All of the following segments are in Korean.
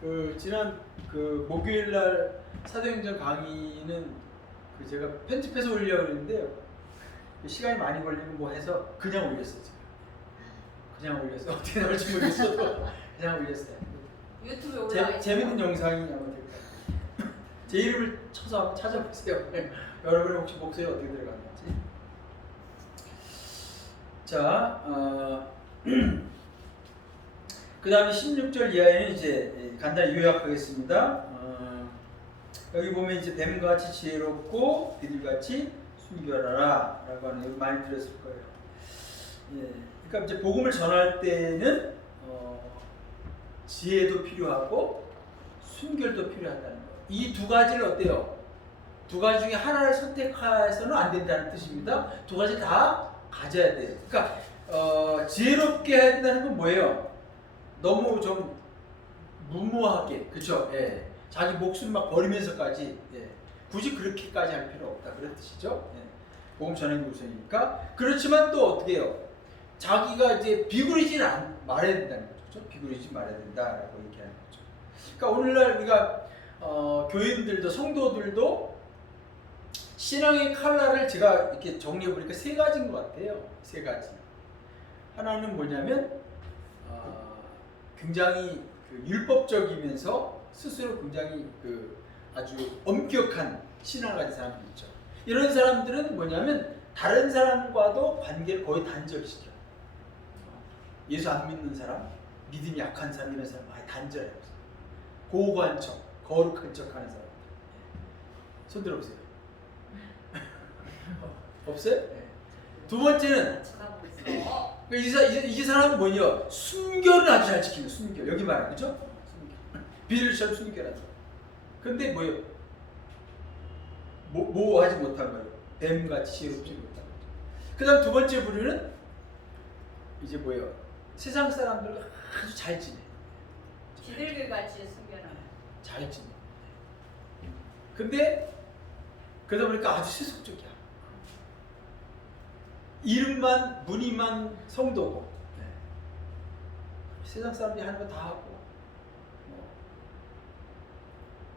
그 지난 그 목요일 날 사도행전 강의는 그 제가 편집해서 올리려고 했는데요. 시간이 많이 걸리고 뭐 해서 그냥 올렸어요. 제가. 그냥 올렸어요. 어떻게 나올지 모르겠어도 그냥 올렸어요. 유튜브에 올라가 재밌는 영상이 아마 될 거예요. 제 이름을 쳐서 한번 찾아보세요. 여러분의 혹시 목소리 어떻게 들어갔는지. 자, 그 다음에 16절 이하에는 이제 간단히 요약하겠습니다. 여기 보면 이제 뱀같이 지혜롭고 비둘같이 순결하라 라고 하는 거 많이 들었을 거예요. 예, 그러니까 이제 복음을 전할 때는 지혜도 필요하고 순결도 필요하다는 거. 이 두 가지를 어때요? 두 가지 중에 하나를 선택해서는 안 된다는 뜻입니다. 두 가지 다 가져야 돼요. 그러니까 지혜롭게 해야 된다는 건 뭐예요? 너무 좀 무모하게, 그렇죠? 예. 자기 목숨 막 버리면서까지 굳이 그렇게까지 할 필요 없다 그런 뜻이죠. 복음 전하는 우선이니까. 그렇지만 또 어떻게 해요? 자기가 이제 비굴이지 말아야 된다는 거죠. 비굴이지 말아야 된다라고 얘기하는 거죠. 그러니까 오늘날 우리가 교인들도 성도들도 신앙의 칼날을 제가 이렇게 정리해 보니까 세 가지인 것 같아요. 세 가지. 하나는 뭐냐면 굉장히 그 율법적이면서 스스로 굉장히 그 아주 엄격한 신앙을 가진 사람들 있죠. 이런 사람들은 뭐냐면 다른 사람과도 관계를 거의 단절시켜. 예수 안 믿는 사람, 믿음이 약한 사람 이런 사람 많이 단절해요. 고고한 척, 거룩한 척하는 사람들. 손 들어보세요. 없어요? 네. 두 번째는 쳐다보고 있어. 이 사람은 뭐냐? 순결을 아주 잘 지키는 순결. 여기 말이야, 그죠? 순결. 비율처럼 순결하죠. 근데 뭐예요? 뭐 하지 못한 거예요? 뱀같이 지혜롭지 못한 거죠. 그 다음 두 번째 부류는 이제 뭐예요? 세상 사람들과 아주 잘 지내. 비둘기같이 숨겨놔. 잘 지내. 근데 그러다 보니까 아주 세속적이야. 이름만 무늬만 성도고 세상 사람들이 하는 거 다 하고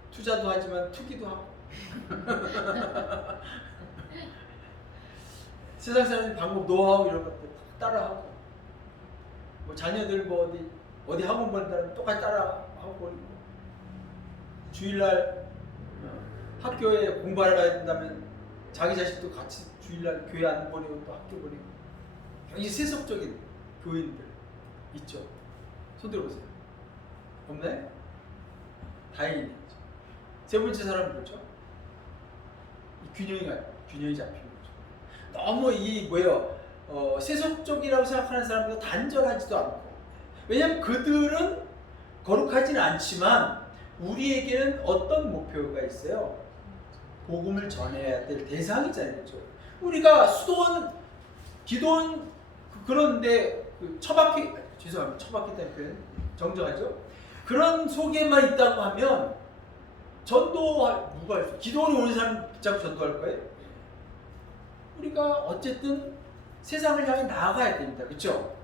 투자도 하지만 투기도 하고 세상 사람들이 방법 노하우 이런 것들 따라하고 뭐 자녀들 뭐 어디 학원 보낸다면 똑같이 따라하고 주일날 학교에 공부하러 가야 된다면 자기 자식도 같이 주일날 교회 안 보내고 또 학교 보내고 굉장히 세속적인 교인들 있죠. 손 들어보세요. 없나요? 다행이네. 세 번째 사람은 뭐죠? 균형이 잡히는 거죠. 너무 이 세속적이라고 생각하는 사람들 단절하지도 않고 왜냐하면 그들은 거룩하지는 않지만 우리에게는 어떤 목표가 있어요? 복음을 전해야 될 대상이잖아요. 그렇죠? 우리가 수도원, 기도원 그런데 처박혔다는 표현 정정하죠? 그런 속에만 있다고 하면 누가 할수? 기도원에 오는 사람 붙잡고 전도할 거예요? 우리가 어쨌든 세상을 향해 나아가야 됩니다. 그렇죠?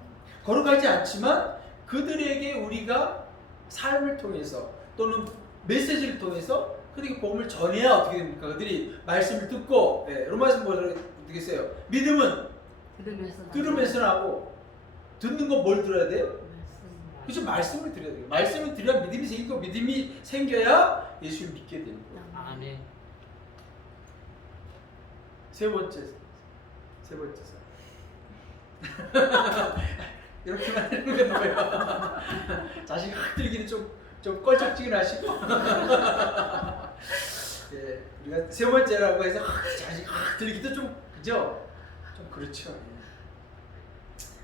거룩하지 않지만 그들에게 우리가 삶을 통해서 또는 메시지를 통해서 그들에게 복음을 전해야 어떻게 됩니까? 그들이 말씀을 듣고 로마서 어떻게 써요? 믿음은 들으면서 나고 듣는 건 뭘 들어야 돼요? 그렇죠? 말씀을 들어야 돼요. 말씀을 들어야 믿음이 생기고 믿음이 생겨야 예수를 믿게 되는 거예요. 아멘. 세 번째 사람. 이렇게만 하는 건 뭐예요? 자식 확 들기는 좀 껄쩍지근하시고 예, 우리가 세 번째라고 해서 자식 확 들기도 좀 그죠? 좀 그렇죠. 예.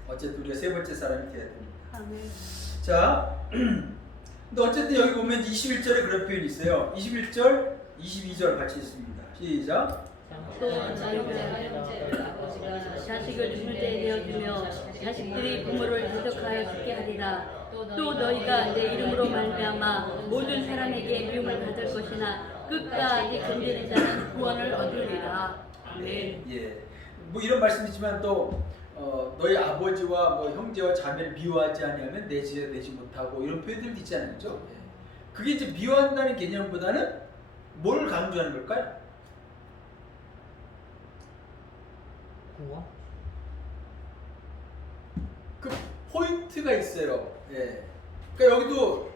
어쨌든 우리가 세 번째 사람이 돼야 됩니다. 아멘. 자, 근데 어쨌든 여기 보면 21절에 그런 표현이 있어요. 21절, 22절 같이 있습니다. 시작. 자식을 죽는 데 내어주며 자식들이 부모를 대적하여 죽게 하리라. 또 너희가 내 이름으로 말미암아 모든 사람에게 미움을 받을 것이나 끝까지 견디는 자는 구원을 얻으리라. 아멘. 예, 뭐 이런 말씀이지만 또 너희 아버지와 뭐 형제와 자매를 미워하지 아니하면 내 지혜 되지 못하고 이런 표현들도 있잖아요, 그렇죠? 예. 그게 이제 미워한다는 개념보다는 뭘 강조하는 걸까요? 구원? 그 포인트가 있어요. 예. 그러니까 여기도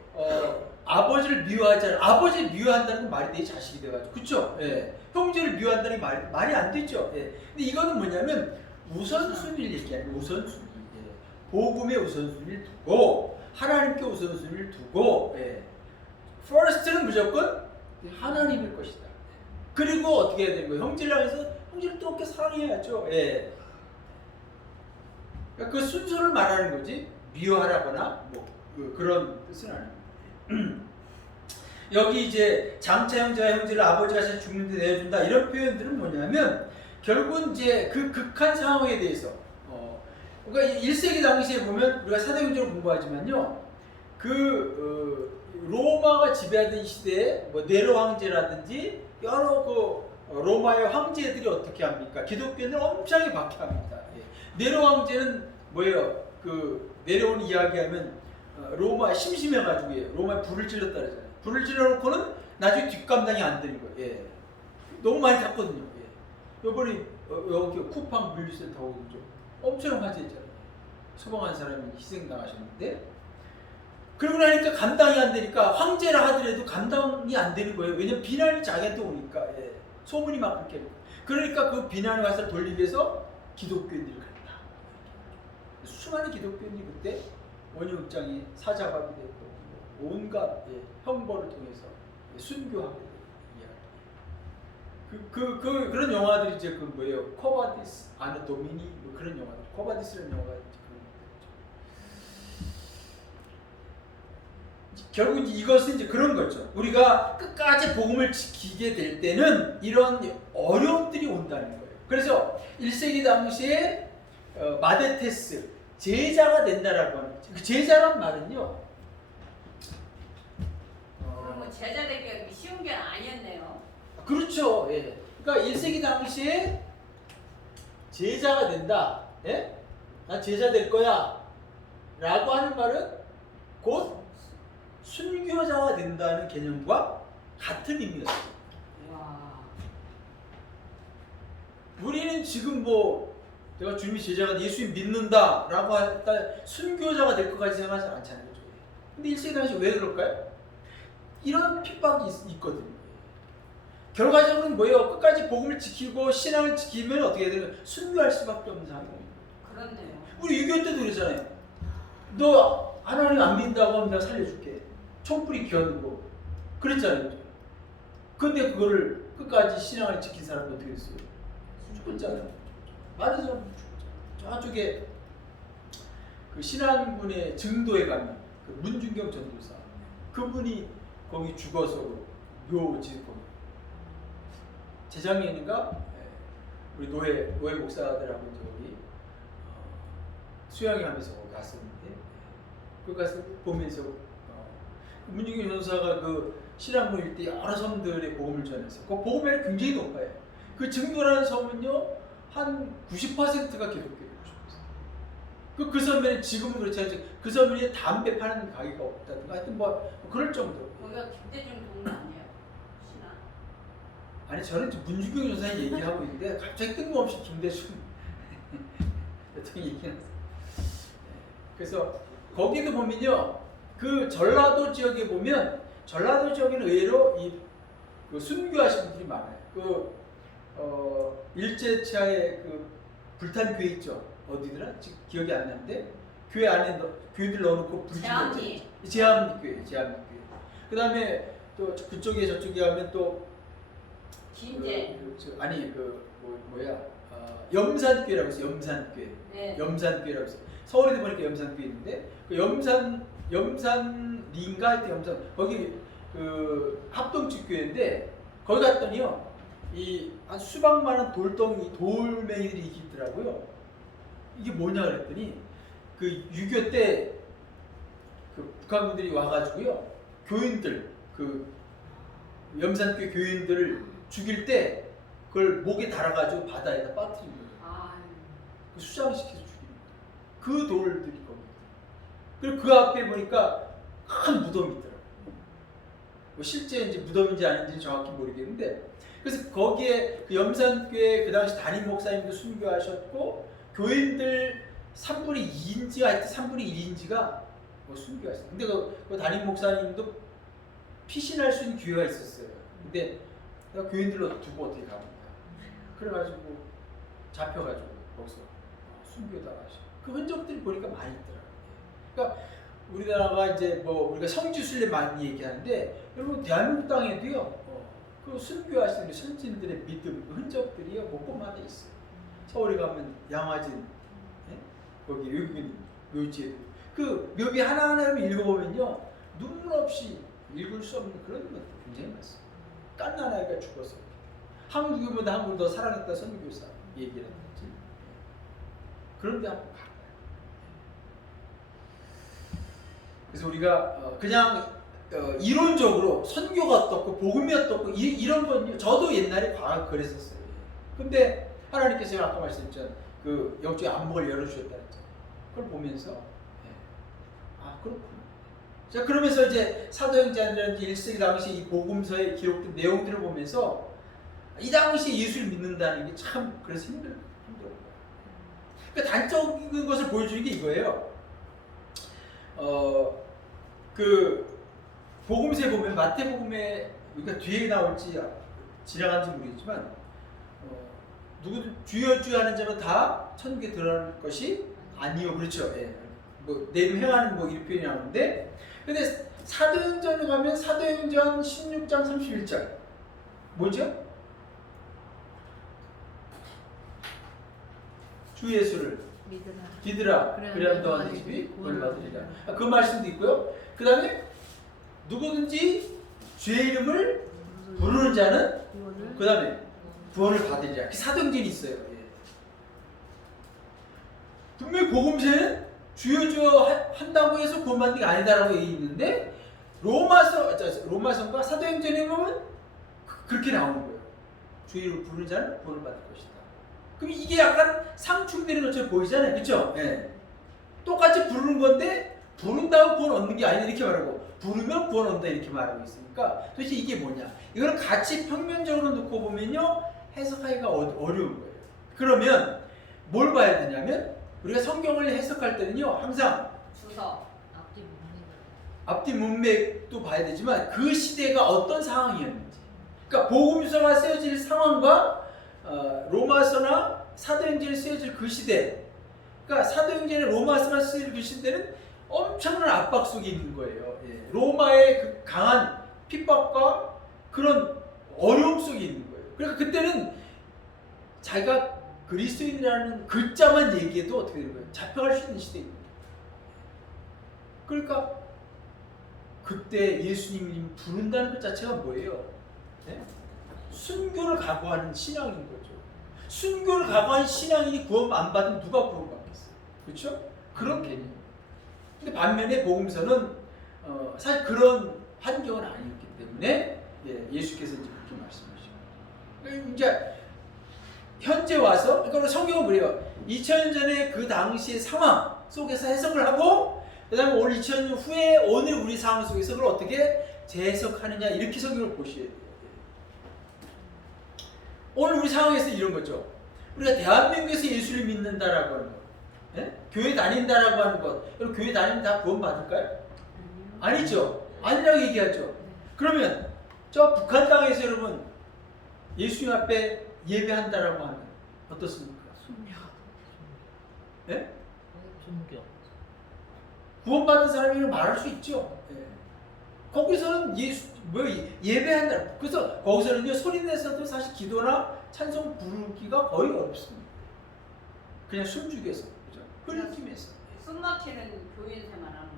아버지를 미워하잖아요. 아버지를 미워한다는 건 말이 돼, 자식이 돼가지고. 그쵸? 예. 형제를 미워한다는 게 말이 안 되죠. 예. 근데 이거는 뭐냐면 우선순위를 얘기하는 거예요. 우선순위. 예. 복음의 우선순위를 두고 하나님께 우선순위를 두고 예. first는 무조건 하나님일 것이다. 그리고 어떻게 해야 되는 거예요? 형제를 향해서 형제를 뜨겁게 사랑해야죠. 예. 그러니까 그 순서를 말하는 거지 미워하라거나 뭐 그런 뜻은 아닙니다. 여기 이제 장차 형제가 형제를 아버지가 자식 죽는데 내어준다 이런 표현들은 뭐냐면 결국은 이제 그 극한 상황에 대해서 그러니까 1세기 당시에 보면 우리가 사도행전을 공부하지만요 로마가 지배하던 시대에 뭐 네로 황제라든지 여러 로마의 황제들이 어떻게 합니까? 기독교인을 엄청나게 박해합니다. 예. 네로 황제는 뭐예요? 내려온 이야기하면 로마 심심해가지고 로마에 불을 질렀다 그러잖아요. 불을 질러놓고는 나중에 뒷감당이 안 되는 거예요. 예. 너무 많이 탔거든요. 예. 요번에 여기 쿠팡 물류센터 엄청 화제였잖아요. 소방한 사람이 희생당하셨는데 그러고 나니까 감당이 안 되니까 황제라 하더라도 감당이 안 되는 거예요. 왜냐면 비난이 자기한테 오니까 예. 소문이 막 그렇게 그러니까 그 비난의 화살을 돌리기 위해서 기독교인들이 간다. 수많은 기독교인들이 그때 원효국장이 사자갑이 되고 온갖 형벌을 통해서 순교하게 되고 그런 영화들이 이제 뭐예요? 코바디스 아너 도미니 뭐 그런 영화들. 코바디스라는 영화가 결국 이것은 이제 그런 거죠. 우리가 끝까지 복음을 지키게 될 때는 이런 어려움들이 온다는 거예요. 그래서 1세기 당시에 마데테스 제자가 된다라고 하는 거죠. 그 제자란 말은요. 그럼 제자 되기 쉬운 게 아니었네요. 그렇죠. 예. 그러니까 1세기 당시에 제자가 된다. 예? 나 제자 될 거야. 라고 하는 말은 곧 순교자가 된다는 개념과 같은 의미였어요. 와. 우리는 지금 내가 주님이 제자가 예수님 믿는다라고 할때 순교자가 될 것까지 생각하지 않잖아요. 근데 1세기 당시 왜 그럴까요? 이런 핍박이 있거든요. 결과적으로는 뭐예요? 끝까지 복음을 지키고 신앙을 지키면 어떻게 해야 되는 순교할 수밖에 없는 상황이에요. 그렇네요. 우리 6.25 때도 그러잖아요. 너 하나님 안 믿는다고 하면 내가 살려줄게. 총불이 겨누고 그랬잖아요. 근데 그거를 끝까지 신앙을 지킨 사람은 어떻게 됐어요? 죽었잖아요. 많은 사람 죽었잖아요. 저쪽에 그 신안군의 증도에 가면 문준경 전도사 그분이 거기 죽어서 묘 짓고 재작년인가 우리 노예 목사들하고 저기 수양회하면서 갔었는데 그 가서 보면서 문준경 전도사가 그 신안군 일대 여러 섬들의 복음을 전해서 그 복음이 굉장히 높아요. 그 증도라는 섬은요 한 90%가 기독교예요. 그 섬에는 지금은 그렇지 않죠. 그 섬에 담배 파는 가게가 없다든가 하여튼 그럴 정도. 거기가 김대중 동네 아니에요? 신화? 아니 저는 문준경 전사님 얘기하고 있는데 갑자기 뜬금없이 김대중 대통령 얘기하면서 그래서 거기도 보면요 그 전라도 지역에 보면 전라도 지역에는 의외로 그 순교하신 분들이 많아요. 일제차에 불탄 교회 있죠. 어디더라? 지금 기억이 안 나는데 교회 안에 교회들 넣어놓고 불 지폈죠. 제암교회. 그 다음에 또 그쪽에 저쪽에 가면 또 진제. 염산교회라고 있어요. 염산교회. 네. 염산교회라고 있어요. 서울에도 보니까 염산교회 있는데 그 염산리인가 하여튼 염산 거기 합동집 교회인데 거기 갔더니요 한 수백 많은 돌멩이들이 있더라고요. 이게 뭐냐 그랬더니 그 6.25 때 그 북한군들이 와가지고요 교인들 염산교회 교인들을 죽일 때 그걸 목에 달아가지고 바다에다 빠뜨린 거예요. 그 수장시켜서 죽입니다. 그 돌들이 겁니다. 그리고 그 앞에 보니까 큰 무덤이 있더라고요. 뭐 실제 이제 무덤인지 아닌지 정확히 모르겠는데, 그래서 거기에 그 염산교회 그 당시 담임 목사님도 순교하셨고 교인들 3분의 2인지가 하여튼 3분의 1인지가 뭐 순교하셨어요. 근데 그 담임 목사님도 피신할 수 있는 기회가 있었어요. 근데 내가 교인들로 두고 어떻게 갑니까? 그래가지고 잡혀가지고 거기서 순교당하시고 그 흔적들이 보니까 많이 있더라고요. 그러니까 우리나라가 이제 뭐 우리가 성지순례 많이 얘기하는데 여러분 대한민국 땅에도요 그 순교하시는 선진들의 믿음 그 흔적들이요 곳곳마다 있어요. 서울에 가면 양화진 예? 거기 외국인 묘지에도 그 묘비 하나하나를 읽어보면요 눈물 없이 읽을 수 없는 그런 것들 굉장히 많습니다. 깐난 아이가 죽었어. 한국인보다 한국을 더 사랑했다 선교사 얘기라든지 그런 데 한번 가봐요. 그래서 우리가 그냥 이론적으로 선교가 어떻고 복음이 어떻고 이런 건 저도 옛날에 과학 그랬었어요. 근데 하나님께서 제가 아까 말씀드렸잖아요. 그 영적인 안목을 열어주셨다 했잖아요. 그걸 보면서 아 그렇구나. 자 그러면서 이제 사도행전이라든지 1세기 당시 이 복음서에 기록된 내용들을 보면서 이 당시에 예수를 믿는다는 게 참 그래서 힘들어요. 그러니까 단적인 것을 보여주는 게 이거예요. 그 복음서에 보면 마태복음에 그러니까 뒤에 나올지 지나간지 모르겠지만 누구든 주여 주여 하는 자는 다 천국에 들어갈 것이 아니요. 그렇죠. 예. 뭐 내 이름 행하는 뭐 이런 표현이 나오는데 근데 사도행전에 가면 사도행전 16장 31절 뭐죠? 주 예수를 믿으라 그래야 너희 집이 구원을 받으리라. 그 말씀도 있고요. 그 다음에 누구든지 주의 이름을 부르는 자는 그 다음에 구원을 받으리라. 사도행전이 있어요. 예. 분명히 복음서는 주여 주여 한다고 해서 구원받는 게 아니다라고 얘기 있는데 로마서과 사도행전에 보면 그렇게 나오는 거예요. 주의 이름을 부르는 자는 구원을 받을 것이다. 그럼 이게 약간 상충되는 것처럼 보이잖아요. 그렇죠? 예. 똑같이 부르는 건데 부른다고 구원 얻는 게 아니라 이렇게 말하고 부르면 구원 얻는다 이렇게 말하고 있으니까 도대체 이게 뭐냐? 이거는 같이 평면적으로 놓고 보면요 해석하기가 어려운 거예요. 그러면 뭘 봐야 되냐면 우리가 성경을 해석할 때는요 항상 주석 앞뒤 문맥도 봐야 되지만 그 시대가 어떤 상황이었는지 그러니까 복음서가 쓰여질 상황과 로마서나 사도행전에 쓰여질 그 시대 그러니까 사도행전에 로마서나 쓰여질 그 시대는 엄청난 압박 속에 있는 거예요. 예. 로마의 그 강한 핍박과 그런 어려움 속에 있는 거예요. 그러니까 그때는 자기가 그리스도인이라는 글자만 얘기해도 어떻게 되는 거예요? 잡혀갈 수 있는 시대입니다. 그러니까 그때 예수님이 부른다는 것 자체가 뭐예요? 네? 순교를 각오하는 신앙인 거죠. 순교를 각오한 신앙인이 구원 안 받으면 누가 구원받겠어요? 그렇죠? 그런 개념. 근데 반면에 복음서는 사실 그런 환경은 아니었기 때문에 예수께서 이제 그렇게 말씀하시고 이제 현재 와서 그러니까 성경은 그래요. 2000년 전에 그 당시의 상황 속에서 해석을 하고 그다음에 올 2000년 후에 오늘 우리 상황 속에서 그걸 어떻게 재해석하느냐 이렇게 성경을 보셔야 돼요. 오늘 우리 상황에서 이런 거죠. 우리가 대한민국에서 예수를 믿는다라고 하는 것, 예? 교회 다닌다라고 하는 것, 여러분 교회 다니면 다 구원 받을까요? 아니죠. 아니라고 얘기하죠. 그러면 저 북한 땅에서 여러분 예수님 앞에 예배한다라고 하면 어떻습니까? 예? 순교. 구원받은 사람이라고 말할 수 있죠. 예. 거기서는 예배한다. 그래서 거기서는요 소리 내서도 사실 기도나 찬송 부르기가 거의 어렵습니다. 그냥 숨죽여서, 그죠? 흘림에서. 숨 막히는 교인 생활하는.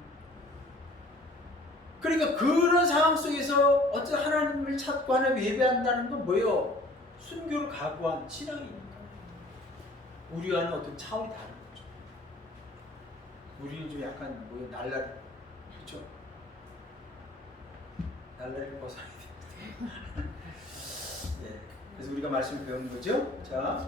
그러니까 그런 상황 속에서 어째 하나님을 찾고 하나님 예배한다는 건 뭐예요? 순교를 각오한 신앙이니까. 우리와는 어떤 차원이 다른 거죠. 우리는 좀 약간 날라리, 그렇죠? 날라리를 벗어야 됩니다. 네. 그래서 우리가 말씀을 배우는 거죠. 자,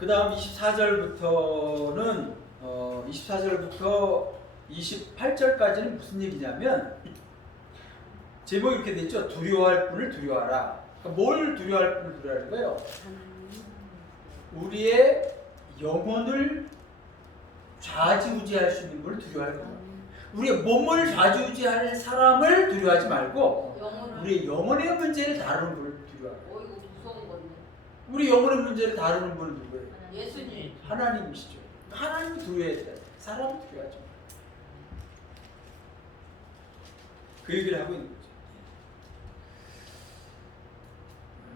그 다음 24절부터는 24절부터 28절까지는 무슨 얘기냐면 제목이 이렇게 돼 있죠. 두려워할 분을 두려워하라. 그러니까 뭘 두려워할 분을 두려워하는 거예요? 우리의 영혼을 좌지우지할 수 있는 분을 두려워하는 거예요. 우리의 몸을 좌지우지할 사람을 두려워하지 말고 영혼을. 우리의 영혼의 문제를 다루는 분을 두려워하는 거예요. 이거 무서운 건데. 우리 영혼의 문제를 다루는 분은 누구예요? 예수님. 하나님이시죠. 하나님을 두려워해야 돼. 사람을 두려워하죠. 그 얘기를 하고 있는 거죠.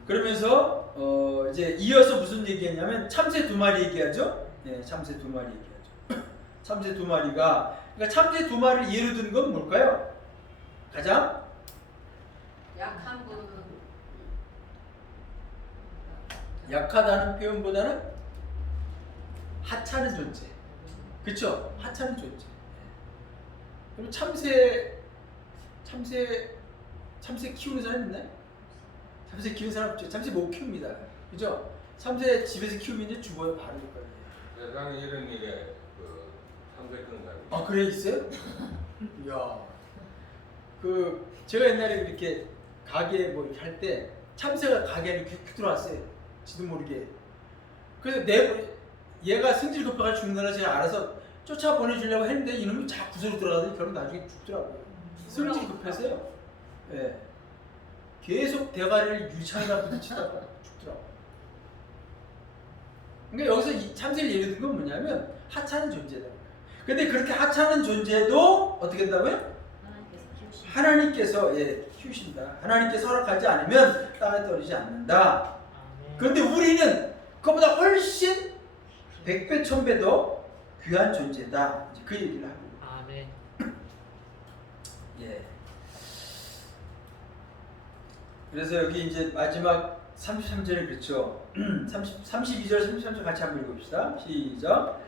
그러면서 이제 이어서 무슨 얘기했냐면 참새 2마리 얘기하죠. 네, 참새 2마리 얘기하죠. 참새 2마리가 그러니까 참새 2마리를 예로 든 건 뭘까요? 가장 약한 분은 약하다는 표현보다는 하찮은 존재. 그렇죠? 하찮은 존재. 그럼 참새 키우는 사람 있나요? 참새 키우는 사람 없죠. 참새 못 키웁니다. 그죠? 참새 집에서 키우면 이제 죽어요. 바로 거예요. 세상에 이런 일에 그 참새 큰 사람이. 아 그래 있어요? 이야. 그 제가 옛날에 이렇게 가게 뭐 이렇게 할 때 참새가 가게 안에 휙 들어왔어요. 지도 모르게. 그래서 얘가 승질 급해가지고 죽는다는 제가 알아서 쫓아 보내주려고 했는데 이놈이 자꾸 구석으로 들어가더니 결국 나중에 죽더라고요. 승질 급해서요. 예. 네. 계속 대가리를 유리창에다 부딪히다가 죽더라고요. 그러니까 여기서 이 참새를 예를 든 건 뭐냐면 하찮은 존재다. 근데 그렇게 하찮은 존재도 어떻게 한다고요? 하나님께서 키우신다. 하나님께서 허락하지 않으면 땅에 떨어지지 않는다. 그런데 우리는 그보다 훨씬 100배, 1000배 더 귀한 존재다. 이제 그 얘기를 하고. 아멘. 예. 그래서 여기 이제 마지막 33절에 그렇죠. 32절, 33절 같이 한번 읽어봅시다. 시작.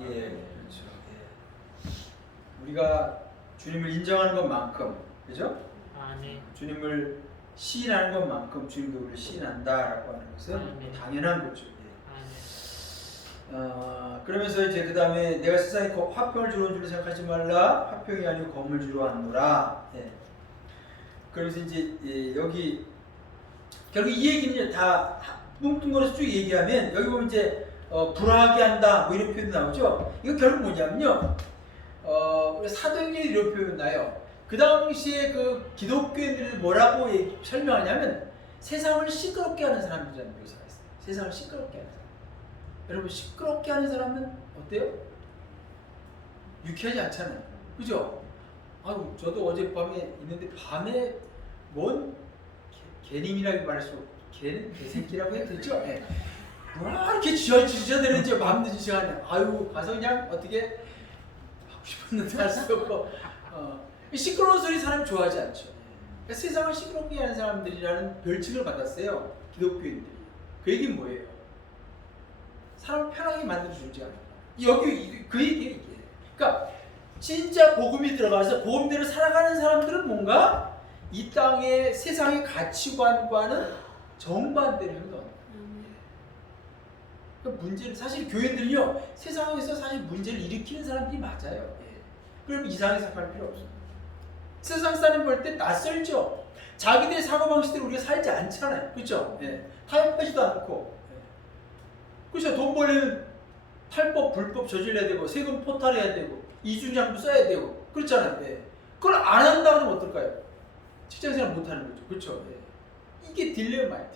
예, 그렇죠. 예. 우리가 주님을 인정하는 것만큼, 그죠? 아멘. 주님을 시인하는 것만큼 주님도 우리를 시인한다라고 하는 것은 아멘. 당연한 거죠. 예. 아멘. 그러면서 이제 그 다음에 내가 세상에 화평을 주러 온 줄 생각하지 말라. 화평이 아니고 검을 주러 왔노라. 예. 그러면서 이제 여기 결국 이 얘기는 다 뭉뚱그려서 쭉 얘기하면 여기 보면 이제 불화하게 한다 뭐 이런 표현도 나오죠. 이거 결국 뭐냐면요. 사도행전에 이런 표현 나요. 그 당시에 그 기독교인들이 뭐라고 설명하냐면 세상을 시끄럽게 하는 사람들이라는 묘사가 있어요. 세상을 시끄럽게 하는 사람. 여러분 시끄럽게 하는 사람은 어때요? 유쾌하지 않잖아요. 그죠? 아유 저도 어젯밤에 있는데 밤에 뭔 개님이라고 말할 수 없고 개는 개새끼라고 해도 되죠? 네. 뭐 이렇게 지저대는지 밤늦은 시간에 아유 가서 그냥 어떻게 하고 싶었는데 할 수 없고 시끄러운 소리 사람이 좋아하지 않죠. 그러니까 세상을 시끄럽게 하는 사람들이라는 별칭을 받았어요. 기독교인들이. 그 얘기는 뭐예요? 사람을 편하게 만들어 주지 않아요. 여기 그 얘기예요. 그러니까 진짜 복음이 들어가서 복음대로 살아가는 사람들은 뭔가 이 땅의 세상의 가치관과는 정반대로 행동합니다. 그러니까 문제는 사실 교인들이요 세상에서 사실 문제를 일으키는 사람들이 맞아요. 그럼 이상하게 생각할 필요 없어요. 세상 사람 볼 때 낯설죠. 자기들의 사고방식대로 우리가 살지 않잖아요. 그렇죠? 타협하지도 않고. 그렇죠? 돈 벌려면 탈법, 불법 저질러야 되고 세금 포탈해야 되고 이중장부 써야 되고 그렇잖아요. 그걸 안 한다 그러면 어떨까요? 직장생활 못하는 거죠. 그렇죠? 이게 딜레마예요.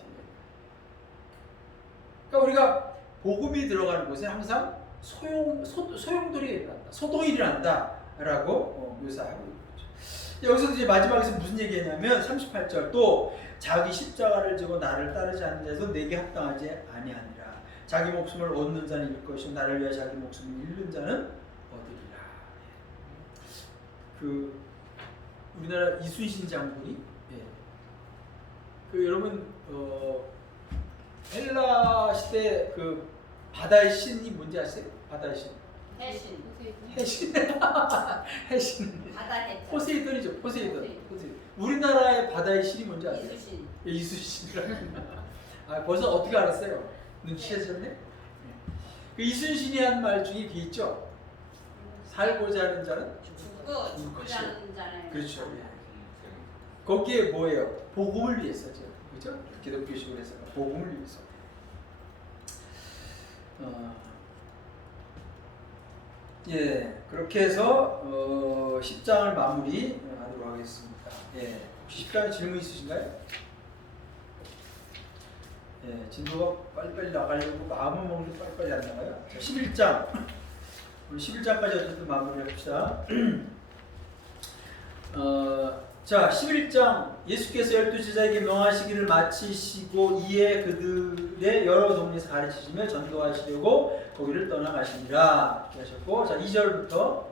그러니까 우리가 복음이 들어가는 곳에 항상 소용돌이가 일어난다. 소동이 일어난다라고 묘사하고 있는 거죠. 여기서 이제 마지막에서 무슨 얘기했냐면 38절 또 자기 십자가를 지고 나를 따르지 않는 자에서 내게 합당하지 아니하니라. 자기 목숨을 얻는 자는 잃을 것이요 나를 위하여 자기 목숨을 잃는 자는 얻으리라. 그 우리나라 이순신 장군이 그 여러분 헬라 시대 그 바다의 신이 뭔지 아세요? 바다의 신. 해신. 해신. 해신. 바다 해자. 포세이돈이죠. 포세이돈. 우리나라의 바다의 신이 뭔지 아세요? 이수신. 예, 이순신이라고. 아, 벌써 어떻게 알았어요? 눈치채셨네? 그 이순신이 한 말 중에 그 있죠? 살고자 하는 자는? 죽고자 하는 자는. 그렇죠. 예. 거기에 뭐예요? 복음을 위해서죠. 그죠? 기독교식으로 해서 복음을 위해서. 예, 그렇게 해서 10장을 마무리하도록 하겠습니다. 예, 혹시 10장에 질문 있으신가요? 예, 진도가 빨리빨리 나가려고 마음은 먹는데 빨리빨리 안 나가요. 자, 11장. 우리 11장까지 어쨌든 마무리합시다. 자, 11장 예수께서 12제자에게 명하시기를 마치시고 이에 그들의 여러 동네에서 가르치시며 전도하시려고 거기를 떠나가시니라 이렇게 하셨고, 자 2절부터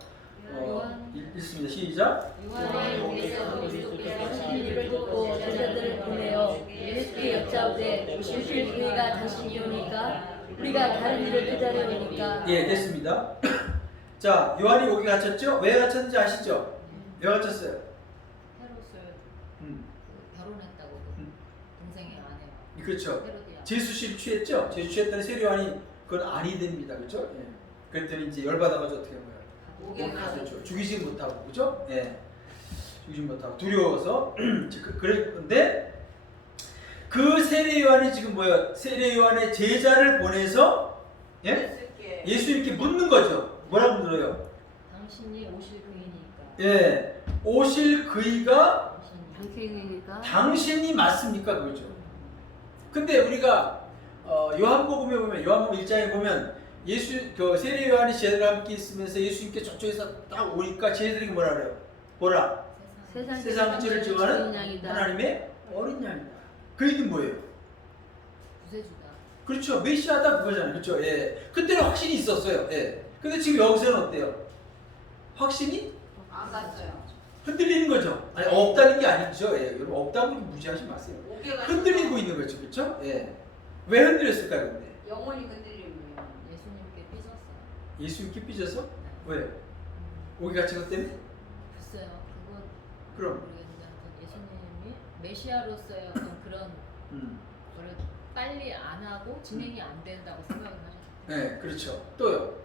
읽습니다. 시작. 요한의 목에서 그리스도께서 하신 일을 듣고 제자들을 보내어 예수께 여짜오되 오실 그이가 당신이 오니까 우리가 다른 일을 기다려오니까. 예, 됐습니다. 자, 요한이 여기 갇혔죠? 왜 갇혔는지 아시죠? 왜 갇혔어요? 헤롯을 결혼했다고 동생의 아내가. 그렇죠. 헤로디아. 제수씨를 취했죠? 제수 취했더니 세례요한이 그건 아니 됩니다. 그렇죠? 예. 그랬더니 이제 열받아가지고 어떻게 한 거예요? 목에 죽이지 못하고, 그죠? 예. 죽이지 못하고 두려워서 그랬는데 그 세례 요한이 지금 뭐야? 세례 요한의 제자를 보내서 예? 예수님께 묻는 거죠. 뭐라고 물어요? 당신이 오실 그이니까. 예. 오실 그이가 당신이니까. 당신이 맞습니까? 그거죠. 근데 우리가 요한복음에 보면 요한복음 1장에 보면 예수 그 세례 요한이 제자들과 함께 있으면서 예수님께 저쪽에서 딱 오니까 제자들이 뭐라 그래요? 뭐라? 세상 죄를 지어하는 하나님의 어린 양이다. 그 얘기는 뭐예요? 구세주다. 그렇죠. 메시아다 그거잖아요. 그렇죠. 예. 그때는 확신이 있었어요. 예. 근데 지금 여기서는 어때요? 확신이 안 갔어요. 흔들리는 거죠. 아니 없다는 게 아니죠. 예. 여러분 없다고 무시하지 마세요. 목에가 흔들리고 있는 거죠. 그렇죠? 예. 왜 흔들렸을까요, 근데? 영혼이 흔들리는 거예요. 예수님께 삐졌어요. 예수님께 삐져서? 왜? 오기 갇힌 것 때문에? 글쎄요. 그건 그럼. 모르겠는데 아무튼 예수님이 메시아로서의 어떤 그런 거를 빨리 안 하고 진행이 안 된다고 생각을 하셨어요. 네, 그렇죠. 또요.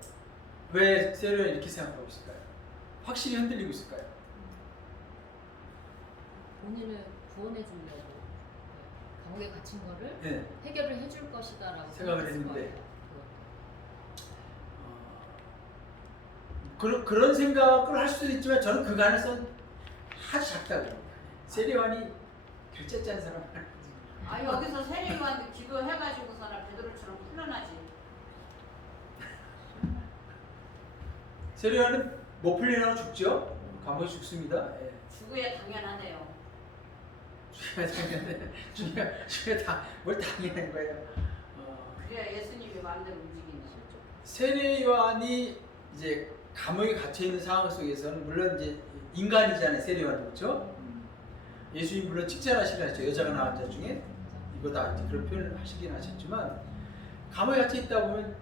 왜 세례요한이 이렇게 생각하고 있을까요? 확실히 흔들리고 있을까요? 본인을 구원해 주려고 감옥에 갇힌 거를 네. 해결을 해줄 것이다라고 생각을 생각했을 했는데. 거예요. 그런 생각을 할 수도 있지만 저는 그 가능성은 아주 작다고 봅니다. 세례요한이 글자 짠 사람 아 여기서 세례요한도 기도해가지고서는 베드로처럼 풀려나지. 세례요한은 못 풀리나고 죽죠? 감옥에 죽습니다. 예. 죽어야 당연하대요. 죽어야 뭘 당연한 거예요. 그래야 예수님이 마음대로 움직이는 거죠. 세례요한이 이제 감옥에 갇혀 있는 상황 속에서는 물론 이제 인간이잖아요. 세례요한은 그렇죠? 예수님 물론 칭찬하시긴 하셨죠. 여자가 낳은 자 중에 이거다 이제 그런 표현을 하시긴 하셨지만 감옥에 갇혀 있다 보면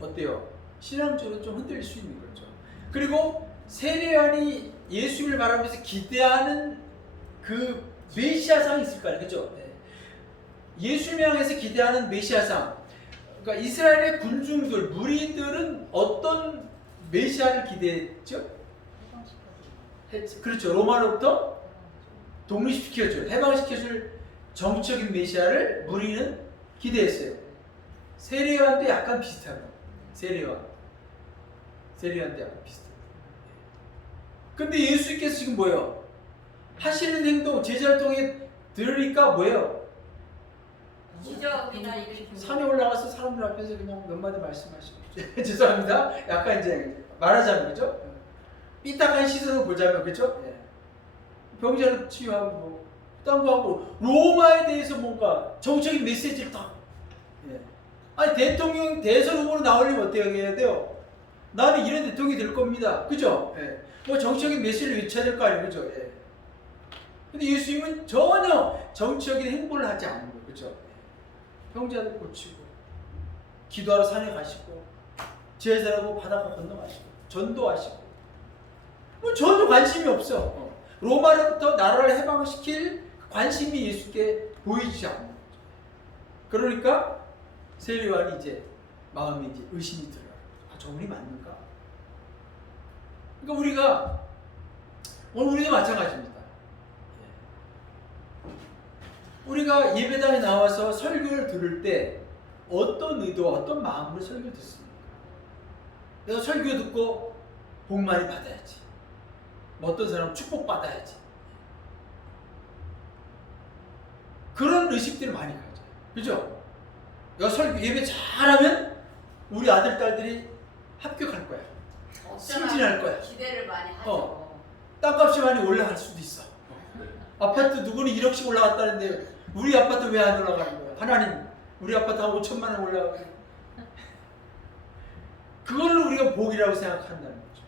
어때요? 신앙적으로 좀 흔들릴 수 있는 거죠. 그리고 세례요한이 예수님을 바라보면서 기대하는 그 메시아상이 있을 거 아니에요, 그렇죠? 네. 예수님을 향해서 기대하는 메시아상. 그러니까 이스라엘의 군중들, 무리들은 어떤 메시아를 기대했죠? 그렇죠. 로마로부터 독립시켜줄, 해방시켜줄 정치적인 메시아를 무리는 기대했어요. 세례요한도 약간 비슷한 거. 세례요한도 약간 비슷해요. 근데 예수님께서 지금 뭐예요? 하시는 행동, 제자를 통해 들으니까 뭐예요? 기적이나 이런 산에 올라가서 사람들 앞에서 그냥 몇 마디 말씀하시고 죄송합니다. 약간 이제 말하자면 그죠? 삐딱한 시선으로 보자면 그죠? 예. 병자를 치유하고 딴 거 하고 로마에 대해서 뭔가 정적인 메시지를 딱. 예. 아니 대통령 대선 후보로 나오려면 어떻게 해야 돼요? 나는 이런 대통령이 될 겁니다. 그죠? 예. 뭐 정치적인 메시지를 외쳐야 될 거 아니에요, 그죠? 예. 근데 예수님은 전혀 정치적인 행보를 하지 않는 거예요, 그죠? 병자들 고치고 기도하러 산에 가시고 제사라고 바다가 건너가시고 전도하시고 뭐 전혀 관심이 없어. 로마로부터 나라를 해방시킬 관심이 예수께 보이지 않는 거죠. 그러니까 세례요한이 이제 마음에 이제 의심이 들어요. 아, 저분이 맞는가? 그러니까 우리가 오늘 우리도 마찬가지입니다. 우리가 예배당에 나와서 설교를 들을 때 어떤 의도와 어떤 마음으로 설교 듣습니까? 내가 설교 듣고 복 많이 받아야지. 뭐 어떤 사람은 축복 받아야지. 그런 의식들을 많이 가져요. 그죠? 내가 설교 예배 잘하면 우리 아들 딸들이 합격할 거야. 승진할 거야. 기대를 많이 하죠. 땅값이 많이 올라갈 수도 있어. 아파트 누구는 1억씩 올라갔다는데 우리 아파트 왜 안 올라가는 거야? 하나님, 우리 아파트 한 5천만 원 올라가고. 그걸로 우리가 복이라고 생각한다는 거죠.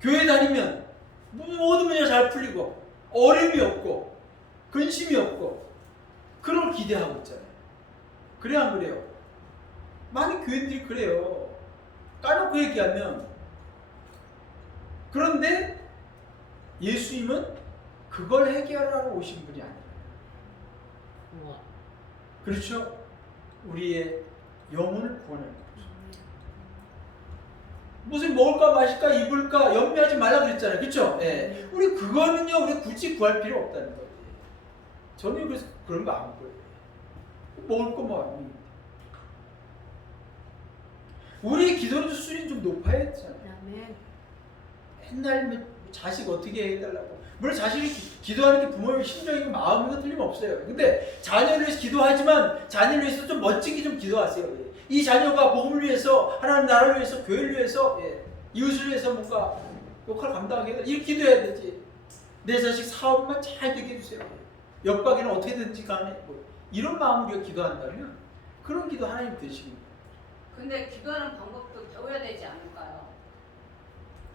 교회 다니면 모든 문제가 잘 풀리고 어려움이 없고 근심이 없고 그런 걸 기대하고 있잖아요. 그래 안 그래요? 많은 교인들이 그래요. 까놓고 얘기하면. 그런데 예수님은 그걸 해결하러 오신 분이 아니에요. 그렇죠? 우리의 영혼을 구원하는 거죠. 무슨 먹을까 마실까 입을까 염려하지 말라 그랬잖아요. 그렇죠? 예. 우리 그거는요 우리 굳이 구할 필요 없다는 거예요. 저는 그래서 그런 거 안 보여요. 먹을 거 뭐 아닙니다. 우리의 기도는 수준이 좀 높아야 되잖아요. 맨날 뭐 자식 어떻게 해달라고. 물론 자식이 기도하는 게 부모의 심정이고 마음이고 틀림없어요. 근데 자녀를 위해서 기도하지만 자녀를 위해서 좀 멋지게 좀 기도하세요. 예. 이 자녀가 복음을 위해서 하나님 나라를 위해서 교회를 위해서 예. 이웃을 위해서 뭔가 역할을 감당하게 해달라. 이렇게 기도해야 되지. 내 자식 사업만 잘 되게 해주세요. 옆가게는 어떻게든지 간에 뭐 이런 마음으로 우리가 기도한다면 그런 기도 하나님 되십니다. 근데 기도하는 방법도 배워야 되지 않을까요?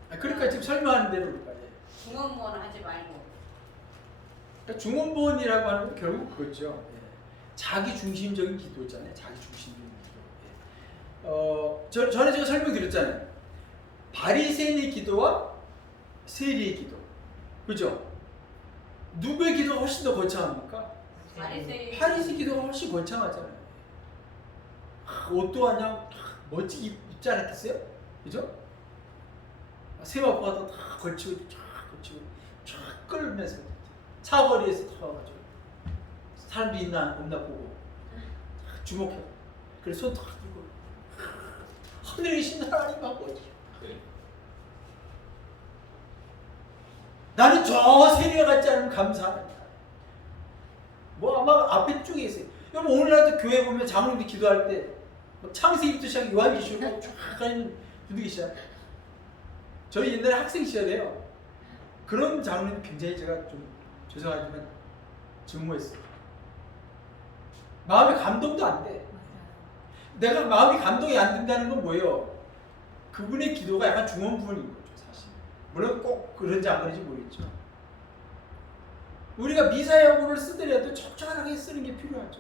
그러니까 지금 설명하는 대로 그럴까요? 중언부언 하지 말고. 그러니까 중언부언이라고 하는 건 결국 그거죠. 예. 자기 중심적인 기도잖아요. 자기 중심적인 기도. 전에 제가 설명드렸잖아요. 바리새인의 기도와 세리의 기도, 그죠? 누구의 기도가 훨씬 더 거창합니까? 바리새 기도가 훨씬 거창하잖아요. 옷도 그냥 멋지게 입지 않았겠어요? 그죠? 세마포가 다 걸치고 쫙 끌면서 사거리에서 타가지고 사람들이 있나 없나 보고 주목해. 그래서 손 탁 들고 하늘에 계신 하나님 아버지, 나는 저 세리와 같지 않으면 감사합니다. 뭐 아마 앞에 쪽에 있어요. 여러분 오늘날도 교회 보면 장로님들 기도할 때 창세기부터 시작 요한계시록 쫙 가는 분들이 계시잖아요. 저희 옛날에 학생 시절에요. 그런 장로님 굉장히 제가 좀 죄송하지만 증오했어요. 마음의 감동도 안 돼. 내가 마음이 감동이 안 된다는 건 뭐예요? 그분의 기도가 약간 중언부언인 거죠, 사실. 물론 꼭 그런지 안 그런지 모르겠죠. 우리가 미사여구를 쓰더라도 적절하게 쓰는 게 필요하죠.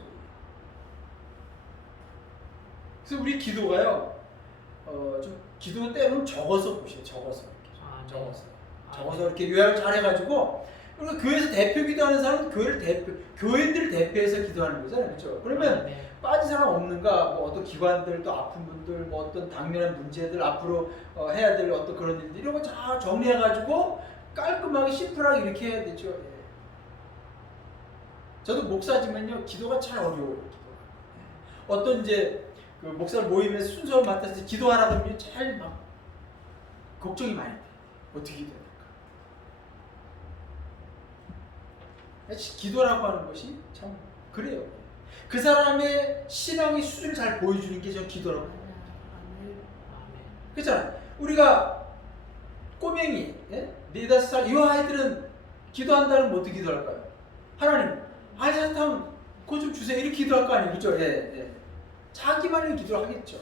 그래서 우리 기도가요, 좀 기도 때로는 적어서 보세요. 적어서 이렇게. 적어서 이렇게 요약을 잘 해가지고, 그리고 교회에서 대표 기도하는 사람은 교인들을 대표해서 기도하는 거잖아요. 그렇죠? 그러면 빠진 사람 없는가? 뭐 어떤 기관들, 또 아픈 분들, 뭐 어떤 당면한 문제들, 앞으로 해야 될 어떤 그런 일들, 이런 거 잘 정리해가지고 깔끔하게 심플하게 이렇게 해야 되죠. 예. 저도 목사지만요, 기도가 잘 어려워요. 기도가. 어떤 이제 그 목사를 모임에서 순서를 맡아서 기도하라 그러면 잘 막 걱정이 많이 돼. 어떻게 기도해야 될까? 기도라고 하는 것이 참 그래요. 그 사람의 신앙의 수준을 잘 보여주는 게 저 기도라고 해요. 그렇잖아요. 우리가 꼬맹이, 예? 4-5살 이 아이들은 기도한다는 뭐 어떻게 기도할까요? 하나님, 알사탕 그거 좀 주세요. 이렇게 기도할 거 아니에요. 그렇죠? 예. 자기만의 기도를 하겠죠.